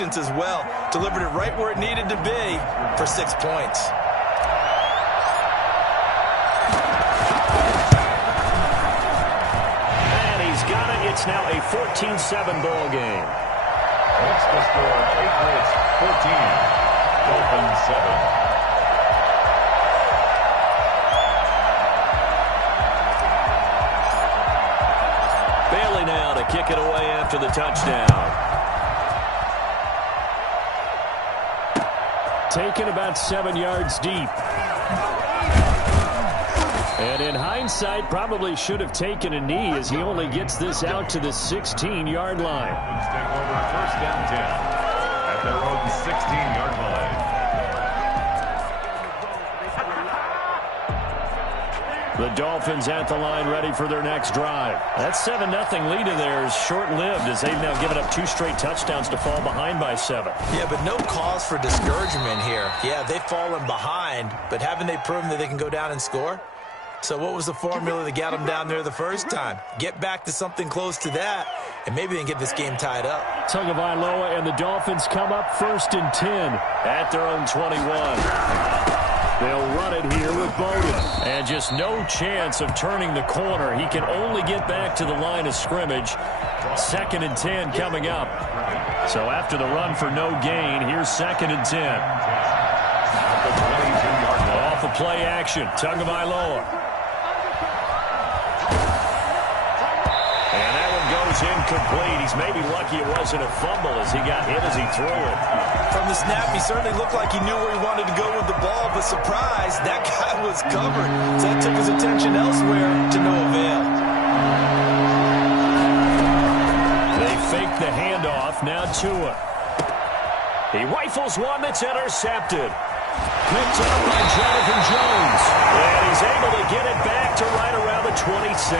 patience as well. Delivered it right where it needed to be for 6 points. And he's got it. It's now a 14-7 ball game. What's the score? Patriots 14, Dolphins 7. Now to kick it away after the touchdown. Taken about 7 yards deep. And in hindsight, probably should have taken a knee as he only gets this out to the 16-yard line. Take over first down 10 at their own 16-yard line. The Dolphins at the line ready for their next drive. That 7-0 lead of theirs short-lived as they've now given up 2 straight touchdowns to fall behind by 7. Yeah, but no cause for discouragement here. Yeah, they've fallen behind, but haven't they proven that they can go down and score? So what was the formula that got them down there the first time? Get back to something close to that, and maybe they can get this game tied up. Tagovailoa and the Dolphins come up 1st and 10 at their own 21. They'll run it here with Bowden. And just no chance of turning the corner. He can only get back to the line of scrimmage. 2nd and 10 coming up. So after the run for no gain, here's 2nd and 10. Off the play action, Tagovailoa. And that one goes incomplete. He's maybe lucky it wasn't a fumble as he got hit as he threw it. From the snap, he certainly looked like he knew where he wanted to go with the ball, but surprise, that guy was covered. So that took his attention elsewhere to no avail. They fake the handoff, now Tua. He rifles one that's intercepted. Picked up by Jonathan Jones. And he's able to get it back to right around the 27.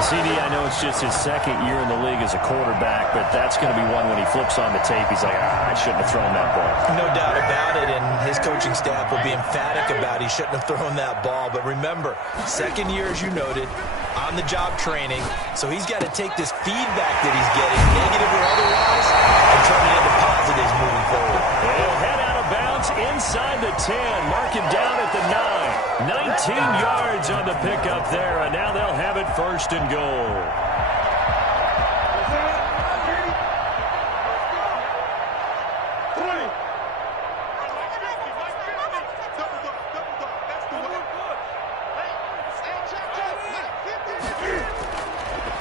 CD, I know it's just his 2nd year in the league as a quarterback, but that's going to be one when he flips on the tape. He's like, I shouldn't have thrown that ball. No doubt about it, and his coaching staff will be emphatic about he shouldn't have thrown that ball. But remember, 2nd year, as you noted, on-the-job training, so he's got to take this feedback that he's getting, negative or otherwise, and turn it into positives moving forward. He'll head out of bounds inside the 10, mark him down at the 9. 19 yards on the pickup there, and now they'll have it 1st and goal.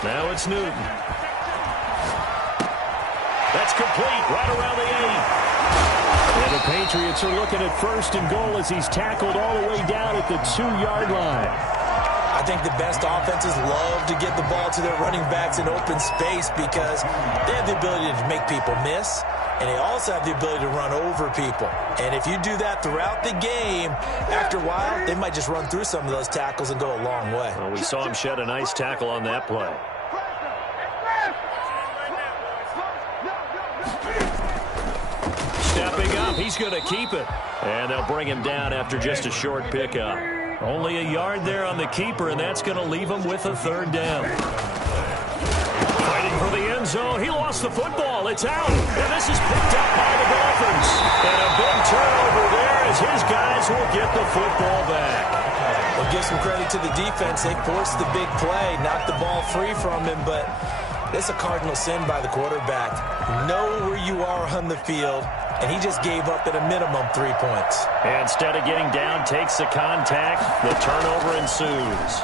Now it's Newton. That's complete, right around the 8. And the Patriots are looking at 1st and goal as he's tackled all the way down at the 2-yard line. I think the best offenses love to get the ball to their running backs in open space because they have the ability to make people miss, and they also have the ability to run over people. And if you do that throughout the game, after a while, they might just run through some of those tackles and go a long way. Well, we saw him shed a nice tackle on that play. Stepping up, he's going to keep it. And they'll bring him down after just a short pickup. Only a yard there on the keeper, and that's going to leave him with a 3rd down. Fighting for the end zone. He lost the football. It's out. And this is picked up by the Dolphins. And a big turnover there as his guys will get the football back. Well, give some credit to the defense. They forced the big play, knocked the ball free from him, but it's a cardinal sin by the quarterback. Know where you are on the field, and he just gave up at a minimum 3 points. And instead of getting down, takes the contact. The turnover ensues.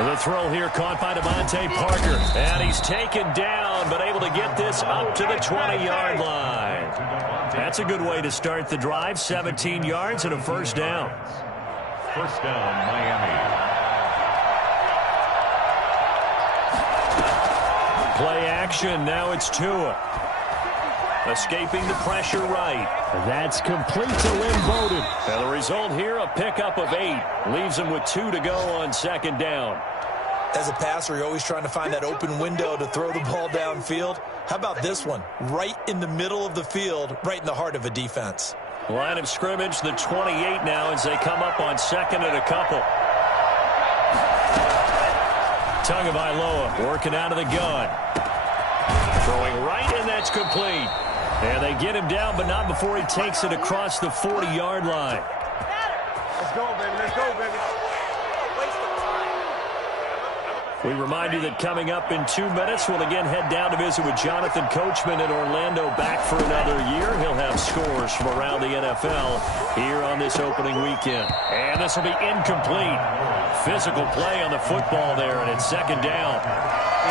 The throw here caught by Devontae Parker. And he's taken down, but able to get this up to the 20-yard line. That's a good way to start the drive. 17 yards and a 1st down. 1st down, Miami. Play action. Now it's Tua. Escaping the pressure right. That's complete to Lynn Bowden. And the result here, a pickup of 8. Leaves him with 2 to go on 2nd down. As a passer, you're always trying to find that open window to throw the ball downfield. How about this one? Right in the middle of the field, right in the heart of a defense. Line of scrimmage, the 28 now as they come up on 2nd and a couple. Tagovailoa working out of the gun. Throwing right, and that's complete. And they get him down, but not before he takes it across the 40-yard line. Let's go, baby. Let's go, baby. We remind you that coming up in 2 minutes, we'll again head down to visit with Jonathan Coachman in Orlando, back for another year. He'll have scores from around the NFL here on this opening weekend. And this will be incomplete. Physical play on the football there, and it's second down.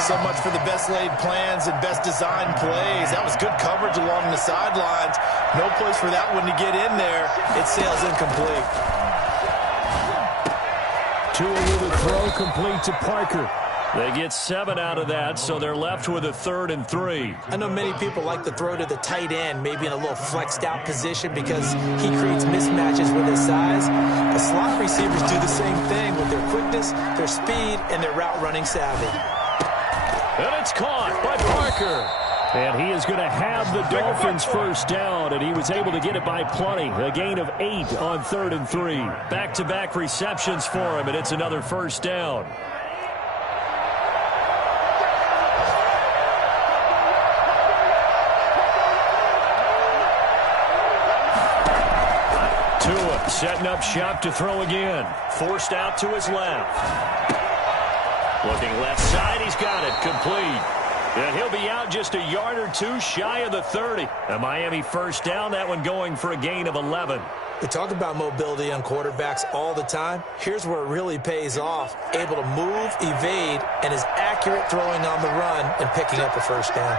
So much for the best laid plans and best designed plays. That was good coverage along the sidelines. No place for that one to get in there. It sails incomplete. Tua with a throw complete to Parker. They get 7 out of that, so they're left with a 3rd and 3. I know many people like to throw to the tight end, maybe in a little flexed out position because he creates mismatches with his size. But slot receivers do the same thing with their quickness, their speed, and their route running savvy. And it's caught by Parker. And he is going to have the Dolphins first down, and he was able to get it by plenty. A gain of 8 on 3rd and 3. Back-to-back receptions for him, and it's another first down. Tua setting up shop to throw again. Forced out to his left. Looking left side, he's got it. Complete. And he'll be out just a yard or two shy of the 30. A Miami first down, that one going for a gain of 11. We talk about mobility on quarterbacks all the time. Here's where it really pays off. Able to move, evade, and is accurate throwing on the run and picking up a first down.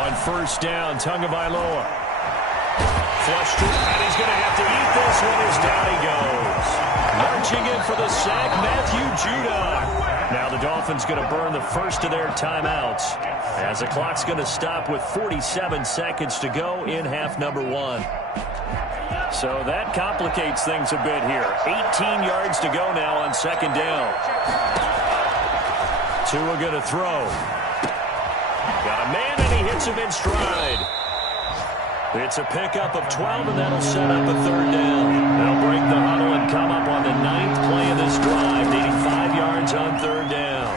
On first down, Tagovailoa. Flushed it, and he's going to have to eat this one as down he goes. Marching in for the sack, Matthew Judon. Now the Dolphins going to burn the first of their timeouts as the clock's going to stop with 47 seconds to go in half number 1. So that complicates things a bit here. 18 yards to go now on second down. Tua going to throw. Got a man, and he hits him in stride. It's a pickup of 12, and that'll set up a third down. They'll break the huddle and come up on the 9th play of this drive, needing 5 yards on third down.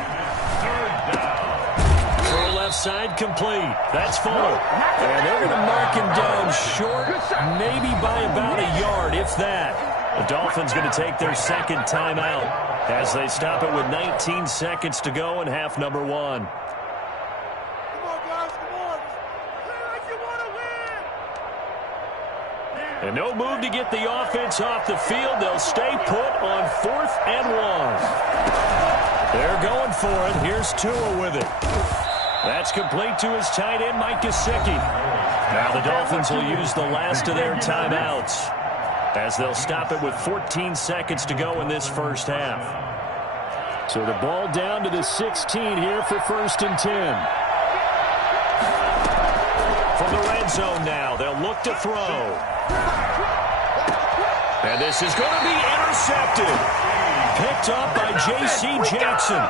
Throw left side complete. That's Fuller. And they're going to mark him down short, maybe by about a yard, if that. The Dolphins going to take their second timeout as they stop it with 19 seconds to go in half number 1. And no move to get the offense off the field. They'll stay put on 4th and 1. They're going for it. Here's Tua with it. That's complete to his tight end, Mike Gesicki. Now the Dolphins will use the last of their timeouts as they'll stop it with 14 seconds to go in this first half. So the ball down to the 16 here for 1st and 10. From the red zone now, they'll look to throw. And this is going to be intercepted. Picked up by J.C. Jackson.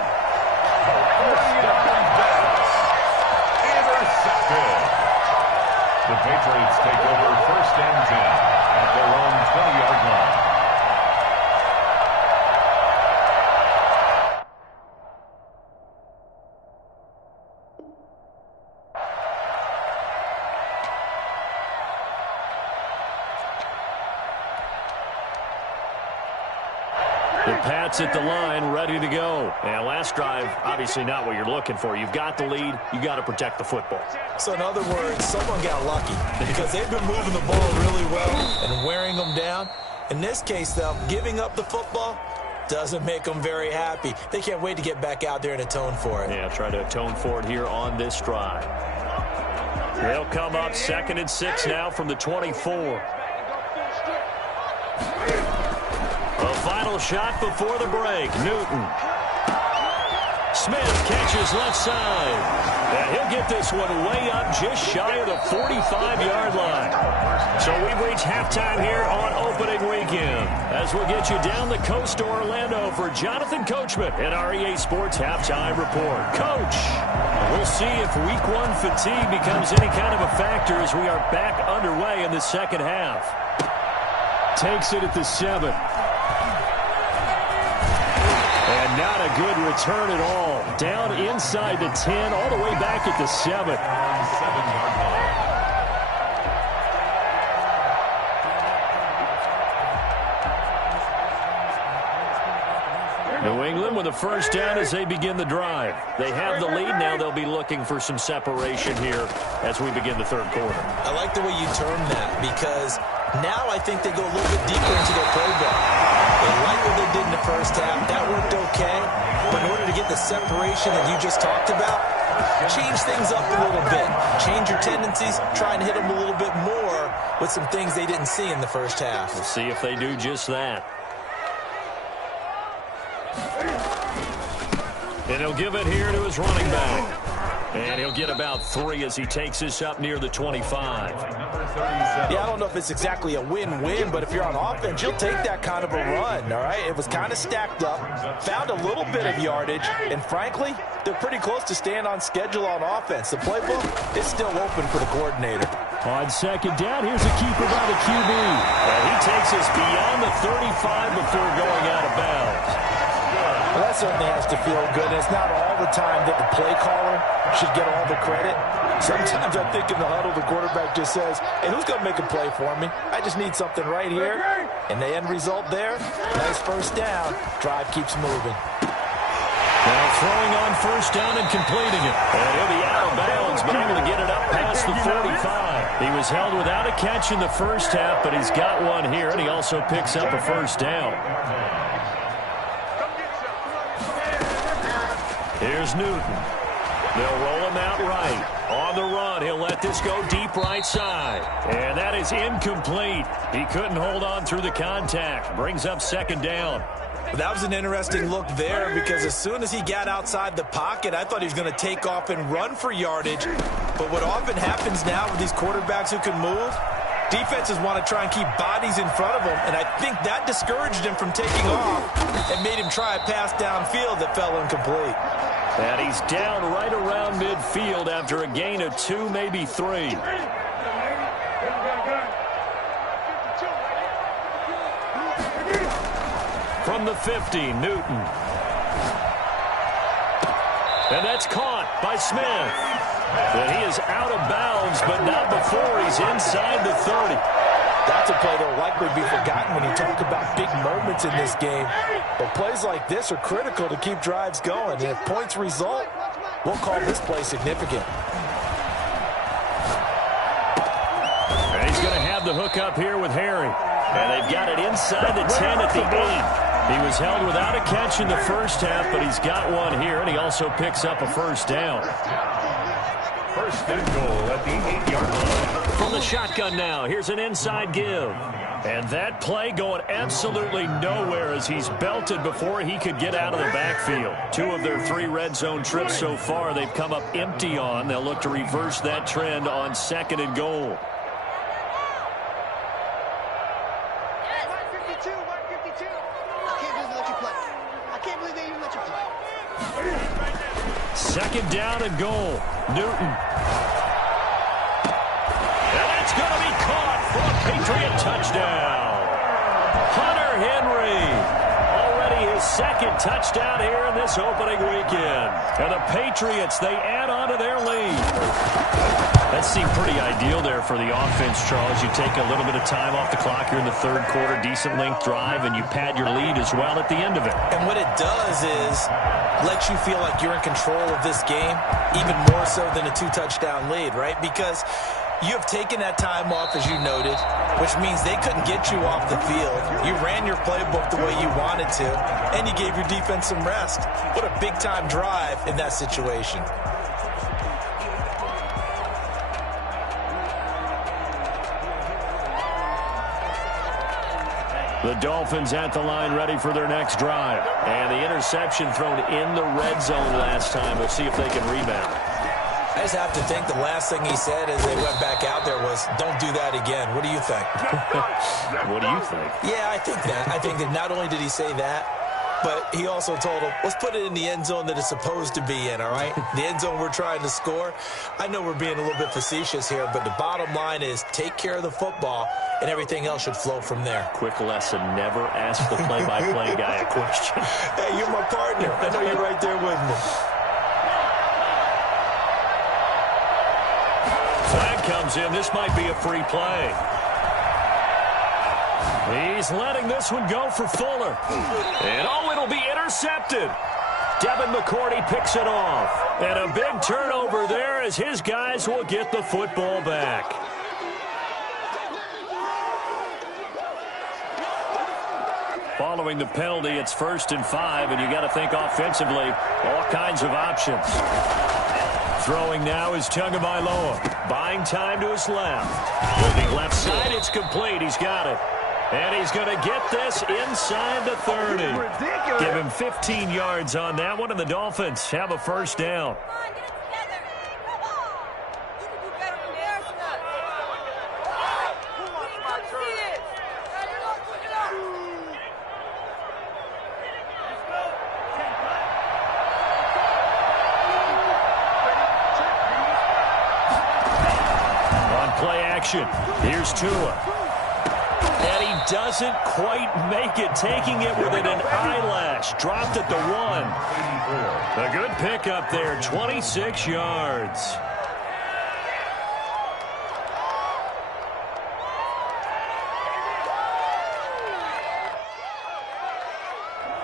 Intercepted. The Patriots take over 1st and 10 at their own 20-yard line. The Pats at the line, ready to go. And last drive, obviously not what you're looking for. You've got the lead. You got to protect the football. So in other words, someone got lucky because they've been moving the ball really well and wearing them down. In this case, though, giving up the football doesn't make them very happy. They can't wait to get back out there and atone for it. Yeah, try to atone for it here on this drive. They'll come up 2nd and 6 now from the 24. A final shot before the break. Newton. Smith catches left side. And he'll get this one way up just shy of the 45-yard line. So we've reached halftime here on opening weekend as we'll get you down the coast to Orlando for Jonathan Coachman at our EA Sports Halftime Report. Coach, we'll see if Week 1 fatigue becomes any kind of a factor as we are back underway in the second half. Takes it at the 7. And not a good return at all. Down inside the 10, all the way back at the 7. 7-yard line. New England with a first down as they begin the drive. They have the lead. Now they'll be looking for some separation here as we begin the third quarter. I like the way you term that because now I think they go a little bit deeper into their playbook. They like what they did in the first half. That worked okay. But in order to get the separation that you just talked about, change things up a little bit. Change your tendencies. Try and hit them a little bit more with some things they didn't see in the first half. We'll see if they do just that. And he'll give it here to his running back. And he'll get about 3 as he takes this up near the 25. Yeah, I don't know if it's exactly a win-win, but if you're on offense, you'll take that kind of a run, all right? It was kind of stacked up, found a little bit of yardage, and frankly, they're pretty close to staying on schedule on offense. The playbook is still open for the coordinator. On second down, here's a keeper by the QB. And he takes us beyond the 35 before going out of bounds. Well, that certainly has to feel good. And it's not all the time that the play caller should get all the credit. Sometimes I think in the huddle, the quarterback just says, hey, who's going to make a play for me? I just need something right here. And the end result there, nice first down. Drive keeps moving. Now throwing on first down and completing it. And he'll be out of bounds, but able to get it up past the 45. He was held without a catch in the first half, but he's got one here, and he also picks up a first down. Here's Newton. They'll roll him out right. On the run, he'll let this go deep right side. And that is incomplete. He couldn't hold on through the contact. Brings up second down. That was an interesting look there because as soon as he got outside the pocket, I thought he was going to take off and run for yardage. But what often happens now with these quarterbacks who can move, defenses want to try and keep bodies in front of them, and I think that discouraged him from taking off and made him try a pass downfield that fell incomplete. And he's down right around midfield after a gain of 2, maybe 3. From the 50, Newton. And that's caught by Smith. And he is out of bounds, but not before he's inside the 30. That's a play that will likely be forgotten when you talk about big moments in this game. But plays like this are critical to keep drives going. And if points result, we'll call this play significant. And he's going to have the hook up here with Harry. And they've got it inside the 10 at the 8. He was held without a catch in the first half, but he's got one here, and he also picks up a first down. First and goal at the 8-yard line. From the shotgun now, here's an inside give. And that play going absolutely nowhere as he's belted before he could get out of the backfield. 2 of their 3 red zone trips so far they've come up empty on. They'll look to reverse that trend on second and goal. Second down and goal. Newton. And that's going to be caught for a Patriot touchdown. Hunter Henry. Already his second touchdown here in this opening weekend. And the Patriots, they add on to their lead. That seemed pretty ideal there for the offense, Charles. You take a little bit of time off the clock here in the third quarter, decent length drive, and you pad your lead as well at the end of it. And what it does is lets you feel like you're in control of this game, even more so than a 2-touchdown lead, right? Because you have taken that time off, as you noted, which means they couldn't get you off the field. You ran your playbook the way you wanted to, and you gave your defense some rest. What a big-time drive in that situation. The Dolphins at the line ready for their next drive. And the interception thrown in the red zone last time. We'll see if they can rebound. I just have to think the last thing he said as they went back out there was, don't do that again. What do you think? What do you think? Yeah, I think that. I think that not only did he say that, But he also told him, let's put it in the end zone that it's supposed to be in, all right? The end zone we're trying to score. I know we're being a little bit facetious here, but the bottom line is take care of the football, and everything else should flow from there. Quick lesson, never ask the play-by-play guy a question. Hey, you're my partner. I know you're right there with me. Flag comes in. This might be a free play. He's letting this one go for Fuller. And, oh, it'll be intercepted. Devin McCourty picks it off. And a big turnover there as his guys will get the football back. Following the penalty, it's 1st and 5, and you got to think offensively, all kinds of options. Throwing now is Tagovailoa. Buying time to his left. Moving left side, it's complete. He's got it. And he's going to get this inside the 30. Give him 15 yards on that one, and the Dolphins have a first down. On play action, here's Tua. And he doesn't quite make it, taking it within an eyelash. Dropped at the 1. A good pickup there, 26 yards.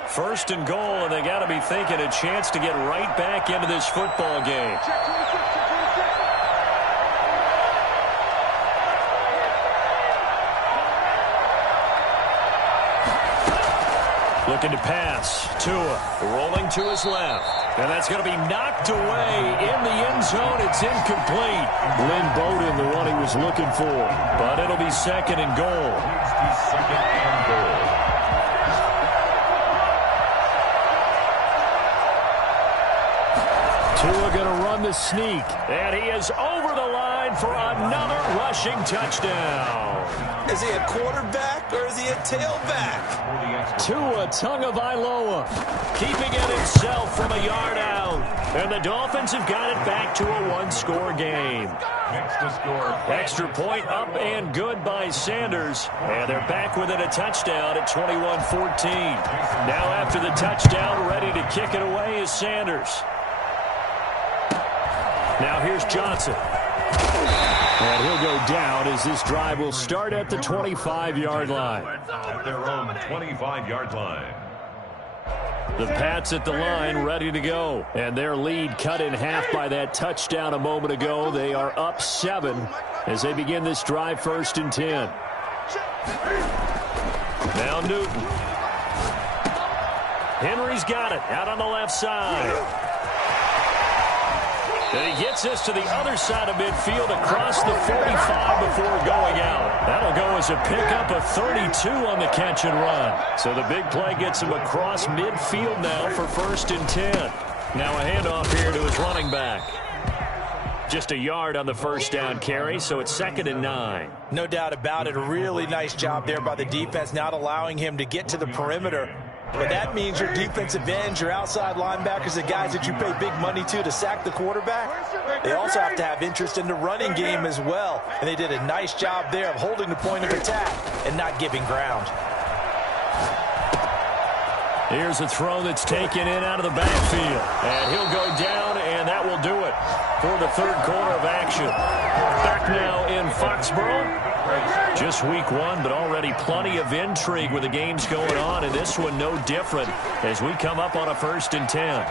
First and goal, and they got to be thinking a chance to get right back into this football game. Looking to pass. Tua rolling to his left. And that's going to be knocked away in the end zone. It's incomplete. Lynn Bowden, the one he was looking for. But it'll be 2nd and goal. Second and goal. Tua going to run the sneak. And he is over the line for another rushing touchdown. Is he a quarterback or is he a tailback? Tua Tagovailoa keeping it himself from a yard out. And the Dolphins have got it back to a 1-score game. Extra point up and good by Sanders. And they're back within a touchdown at 21-14. Now after the touchdown, ready to kick it away is Sanders. Now here's Johnson. And he'll go down as this drive will start at the 25-yard line. At their own 25-yard line. The Pats at the line ready to go. And their lead cut in half by that touchdown a moment ago. They are up 7 as they begin this drive 1st and 10. Now Newton. Henry's got it out on the left side. And he gets this to the other side of midfield across the 45 before going out. That'll go as a pickup of 32 on the catch and run. So the big play gets him across midfield now for 1st and 10. Now a handoff here to his running back. Just a yard on the first down carry, so it's 2nd and 9. No doubt about it. A really nice job there by the defense, not allowing him to get to the perimeter. But that means your defensive ends, your outside linebackers, the guys that you pay big money to sack the quarterback, they also have to have interest in the running game as well. And they did a nice job there of holding the point of attack and not giving ground. Here's a throw that's taken in out of the backfield. And he'll go down, and that will do it for the 3rd quarter of action. Back now in Foxborough. Just week 1, but already plenty of intrigue with the games going on, and this one no different as we come up on a 1st and 10.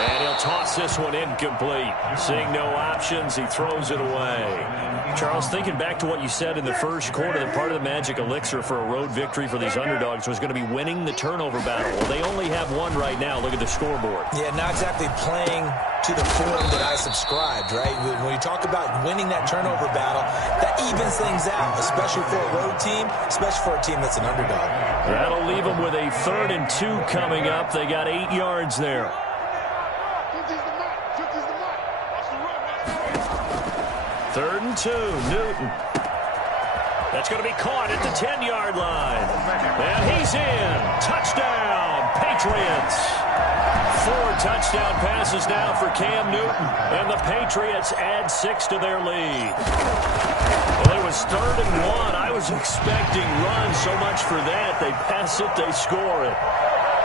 And he'll toss this one incomplete. Seeing no options, he throws it away. Charles, thinking back to what you said in the first quarter, that part of the magic elixir for a road victory for these underdogs was going to be winning the turnover battle. Well, they only have one right now. Look at the scoreboard. Yeah, not exactly playing to the form that I subscribed, right? When you talk about winning that turnover battle, that evens things out, especially for a road team, especially for a team that's an underdog. That'll leave them with a 3rd and 2 coming up. They got 8 yards there. 3rd and 2, Newton. That's going to be caught at the 10-yard line. And he's in. Touchdown, Patriots. 4 touchdown passes now for Cam Newton. And the Patriots add 6 to their lead. Well, it was 3rd and 1. I was expecting runs, so much for that. They pass it, they score it.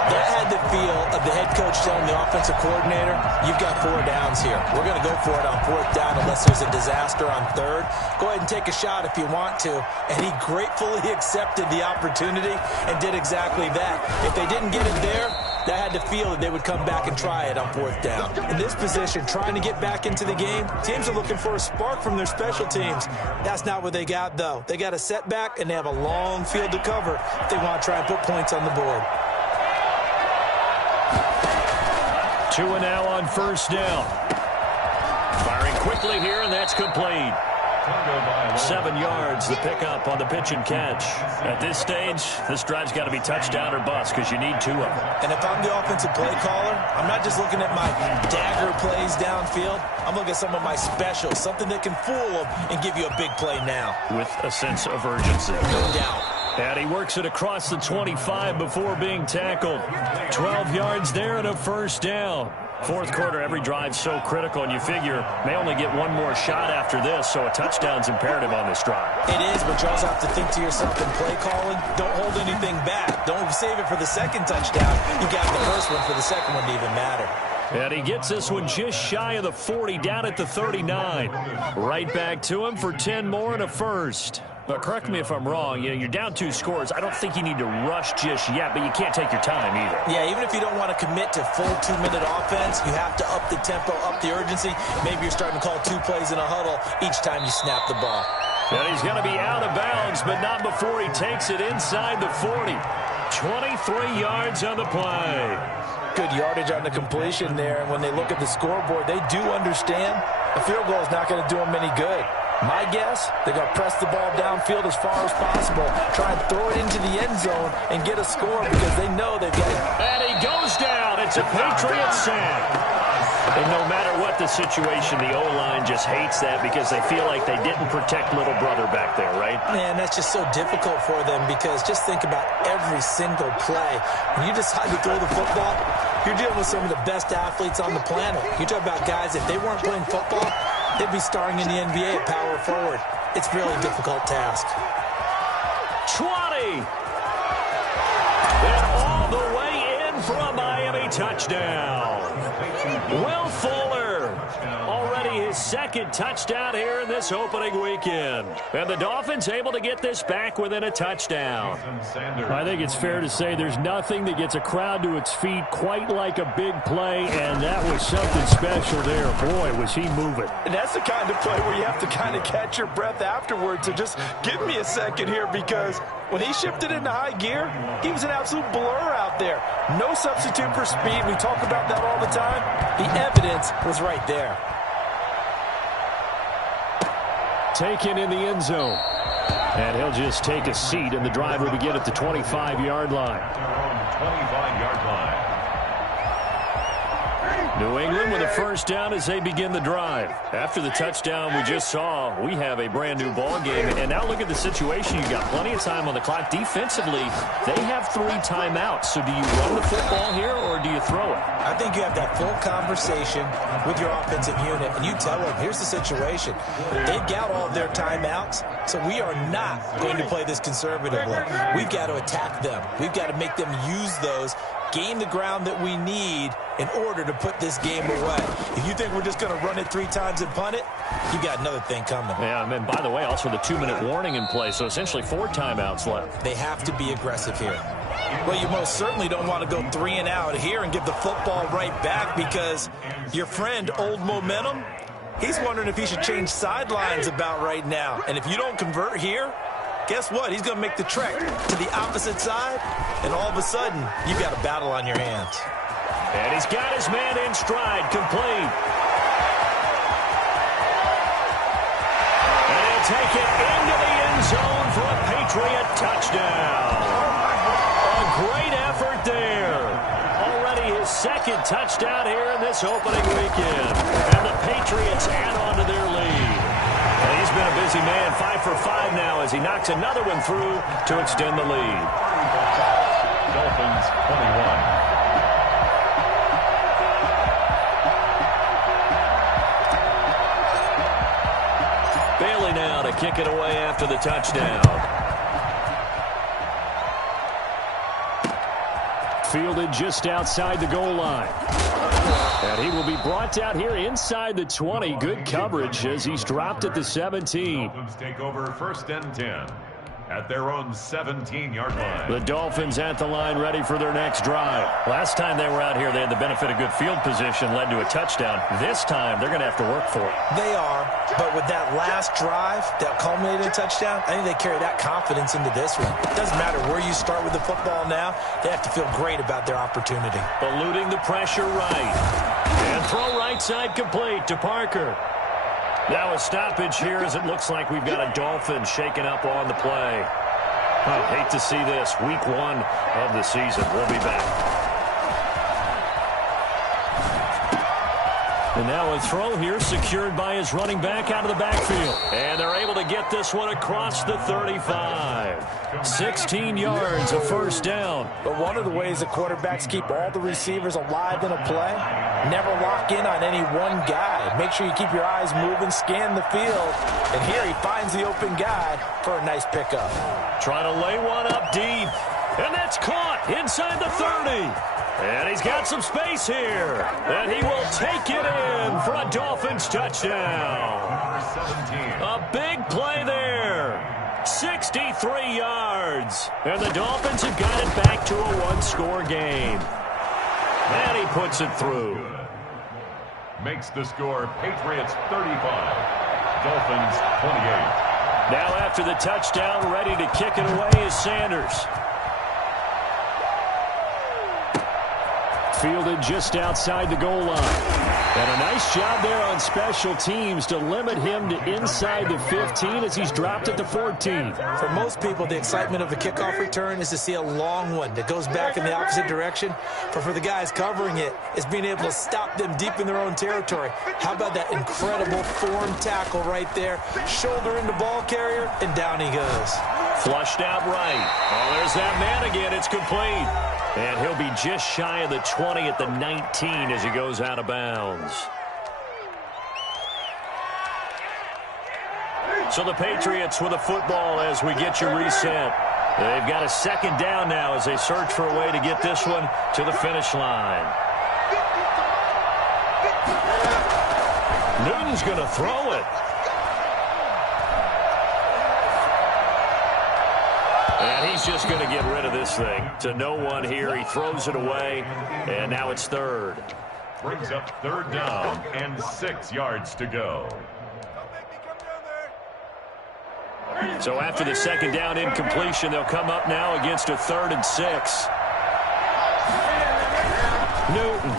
That had the feel of the head coach telling the offensive coordinator, you've got 4 downs here. We're going to go for it on 4th down unless there's a disaster on 3rd. Go ahead and take a shot if you want to. And he gratefully accepted the opportunity and did exactly that. If they didn't get it there, that had the feel that they would come back and try it on 4th down. In this position, trying to get back into the game, teams are looking for a spark from their special teams. That's not what they got, though. They got a setback, and they have a long field to cover if they want to try and put points on the board. 2 now on 1st down. Firing quickly here, and that's complete. 7 yards, the pickup on the pitch and catch. At this stage, this drive's got to be touchdown or bust because you need 2 of them. And if I'm the offensive play caller, I'm not just looking at my dagger plays downfield. I'm looking at some of my specials, something that can fool them and give you a big play now. With a sense of urgency. No doubt. And he works it across the 25 before being tackled. 12 yards there and a 1st down. 4th quarter, every drive's so critical, and you figure may only get 1 more shot after this, so a touchdown's imperative on this drive. It is, but you also have to think to yourself in play calling, don't hold anything back. Don't save it for the 2nd touchdown. You got the 1st one for the 2nd one to even matter. And he gets this one just shy of the 40, down at the 39. Right back to him for 10 more and a 1st. But correct me if I'm wrong, you're down 2 scores. I don't think you need to rush just yet, but you can't take your time either. Yeah, even if you don't want to commit to full 2-minute offense, you have to up the tempo, up the urgency. Maybe you're starting to call 2 plays in a huddle each time you snap the ball. And he's going to be out of bounds, but not before he takes it inside the 40. 23 yards on the play. Good yardage on the completion there, and when they look at the scoreboard, they do understand a field goal is not going to do them any good. My guess, they're going to press the ball downfield as far as possible, try and throw it into the end zone and get a score because they know they've got it. And he goes down. It's a Patriot sack. And no matter what the situation, the O-line just hates that because they feel like they didn't protect little brother back there, right? Man, that's just so difficult for them because just think about every single play. When you decide to throw the football, you're dealing with some of the best athletes on the planet. You talk about guys, if they weren't playing football, they'd be starring in the NBA at power forward. It's a really difficult task. 20! And all the way in for a Miami touchdown. Will Fuller, already his 2nd touchdown here in this opening weekend. And the Dolphins able to get this back within a touchdown. I think it's fair to say there's nothing that gets a crowd to its feet quite like a big play, and that was something special there. Boy, was he moving. And that's the kind of play where you have to kind of catch your breath afterwards. So just give me a second here because when he shifted into high gear, he was an absolute blur out there. No substitute for speed. We talk about that all the time. The evidence was right there. Taken in the end zone. And he'll just take a seat, and the drive will begin at the 25-yard line. 25-yard line. New England with a 1st down as they begin the drive. After the touchdown we just saw, we have a brand new ball game. And now look at the situation. You've got plenty of time on the clock. Defensively, they have 3 timeouts. So do you run the football here or do you throw it? I think you have that full conversation with your offensive unit, and you tell them, here's the situation. They've got all of their timeouts, so we are not going to play this conservatively. We've got to attack them. We've got to make them use those, gain the ground that we need in order to put this game away. If you think we're just going to run it 3 times and punt it, you got another thing coming. Yeah, and by the way, also the 2-minute warning in play, so essentially 4 timeouts left. They have to be aggressive here. Well, you most certainly don't want to go 3 and out here and give the football right back because your friend, Old Momentum, he's wondering if he should change sidelines about right now. And if you don't convert here, guess what? He's going to make the trek to the opposite side, and all of a sudden, you've got a battle on your hands. And he's got his man in stride, complete. And he'll take it into the end zone for a Patriot touchdown. A great effort there. Already his 2nd touchdown here in this opening weekend. And the Patriots add on to their lead. And he's been a busy man. 5 for 5 now as he knocks another one through to extend the lead. Dolphins 21. Bailey now to kick it away after the touchdown. Fielded just outside the goal line. And he will be brought out here inside the 20. Good coverage as he's dropped at the 17. Dolphins take over 1st and 10 at their own 17-yard line. The Dolphins at the line ready for their next drive. Last time they were out here, they had the benefit of good field position, led to a touchdown. This time, they're going to have to work for it. They are, but with that last drive that culminated in a touchdown, I think they carry that confidence into this one. It doesn't matter where you start with the football now. They have to feel great about their opportunity. Eluding the pressure right. And throw right side complete to Parker. Now a stoppage here as it looks like we've got a Dolphin shaken up on the play. Oh, hate to see this. Week 1 of the season. We'll be back. And now a throw here secured by his running back out of the backfield. And they're able to get this one across the 35. 16 yards, a first down. But one of the ways the quarterbacks keep all the receivers alive in a play, never lock in on any one guy. Make sure you keep your eyes moving, scan the field. And here he finds the open guy for a nice pickup. Trying to lay one up deep. And that's caught inside the 30. And he's got some space here. And he will take it in for a Dolphins touchdown. A big play there. 63 yards. And the Dolphins have got it back to a one-score game. And he puts it through. Makes the score Patriots 35, Dolphins 28. Now after the touchdown, ready to kick it away is Sanders. Fielded just outside the goal line. And a nice job there on special teams to limit him to inside the 15 as he's dropped at the 14. For most people, the excitement of a kickoff return is to see a long one that goes back in the opposite direction. But for the guys covering it, it's being able to stop them deep in their own territory. How about that incredible form tackle right there? Shoulder in the ball carrier, and down he goes. Flushed out right. Oh, there's that man again. It's complete. And he'll be just shy of the 20 at the 19 as he goes out of bounds. So the Patriots with a football as we get you reset. They've got a second down now as they search for a way to get this one to the finish line. Newton's going to throw it. And he's just going to get rid of this thing. To no one here. He throws it away. And now it's third. Brings up third down and 6 yards to go. So after the second down incompletion, they'll come up now against a 3rd and 6. Newton.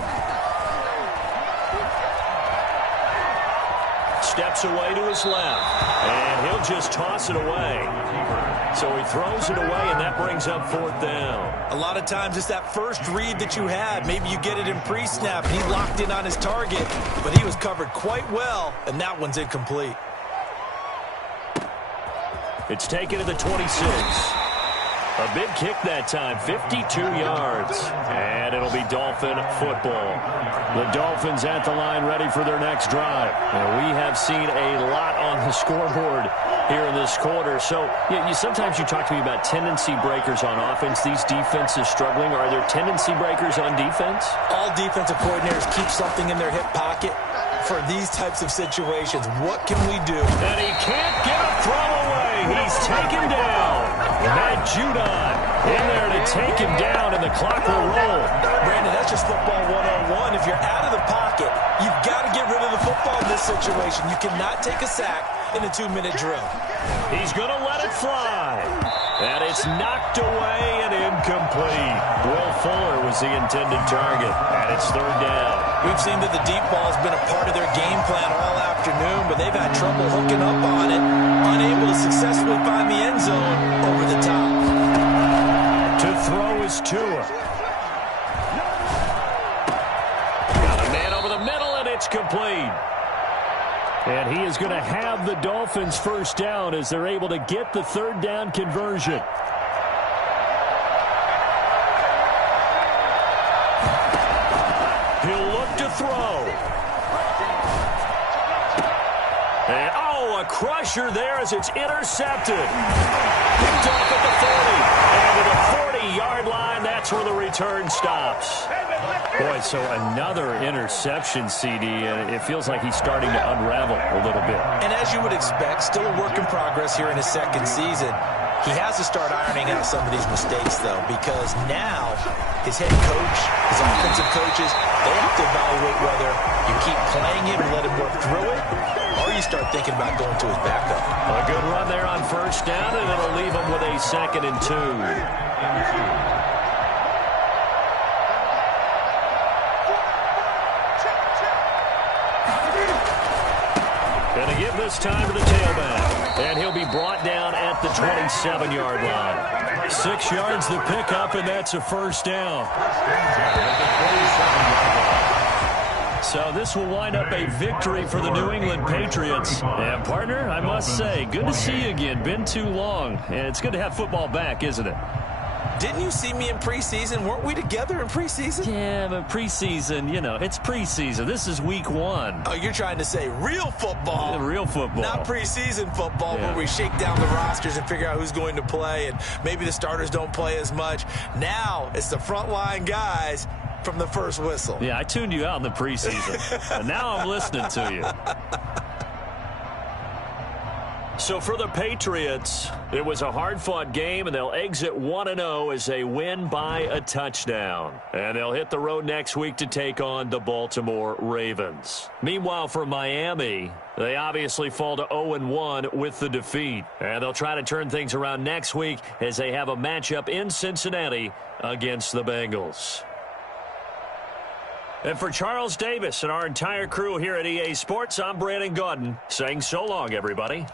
Steps away to his left. And he'll just toss it away. So he throws it away, and that brings up 4th down. A lot of times it's that first read that you had. Maybe you get it in pre-snap. He locked in on his target, but he was covered quite well, and that one's incomplete. It's taken to the 26. A big kick that time, 52 yards. And it'll be Dolphin football. The Dolphins at the line ready for their next drive. And we have seen a lot on the scoreboard here in this quarter. So sometimes you talk to me about tendency breakers on offense. These defenses struggling. Are there tendency breakers on defense? All defensive coordinators keep something in their hip pocket for these types of situations. What can we do? And he can't get a throw away. He's taken down. Matt Judon in there to take him down, and the clock will roll. Brandon, that's just football 101. If you're out of the pocket, you've got to get rid of the football in this situation. You cannot take a sack in a 2-minute drill. He's going to let it fly. And it's knocked away and incomplete. Will Fuller was the intended target, and it's 3rd down. We've seen that the deep ball has been a part of their game plan all afternoon, but they've had trouble hooking up on it, unable to successfully find the end zone over the top. To throw is Tua. Got a man over the middle, and it's complete. And he is going to have the Dolphins first down as they're able to get the third down conversion. He'll look to throw. And, a crusher there as it's intercepted. Picked off at the 40. And to the 40-yard line, that's where the return stops. Boy, so another interception, CD, and it feels like he's starting to unravel a little bit. And as you would expect, still a work in progress here in his second season. He has to start ironing out some of these mistakes, though, because now his head coach, his offensive coaches, they have to evaluate whether you keep playing him and let him work through it, or you start thinking about going to his backup. A good run there on first down, and it'll leave him with a 2nd and 2. Going to give this time to the tailback, and he'll be brought down at the 27-yard line. 6 yards the pickup, and that's a first down. So this will wind up a victory for the New England Patriots. And, partner, I must say, good to see you again. Been too long. And it's good to have football back, isn't it? Didn't you see me in preseason? Weren't we together in preseason? Yeah, but preseason, it's preseason. This is week 1. Oh, you're trying to say real football. Yeah, real football. Not preseason football where we shake down the rosters and figure out who's going to play, and maybe the starters don't play as much. Now it's the frontline guys from the first whistle. Yeah, I tuned you out in the preseason. And now I'm listening to you. So for the Patriots, it was a hard-fought game, and they'll exit 1-0 as they win by a touchdown. And they'll hit the road next week to take on the Baltimore Ravens. Meanwhile, for Miami, they obviously fall to 0-1 with the defeat. And they'll try to turn things around next week as they have a matchup in Cincinnati against the Bengals. And for Charles Davis and our entire crew here at EA Sports, I'm Brandon Gaudin saying so long, everybody.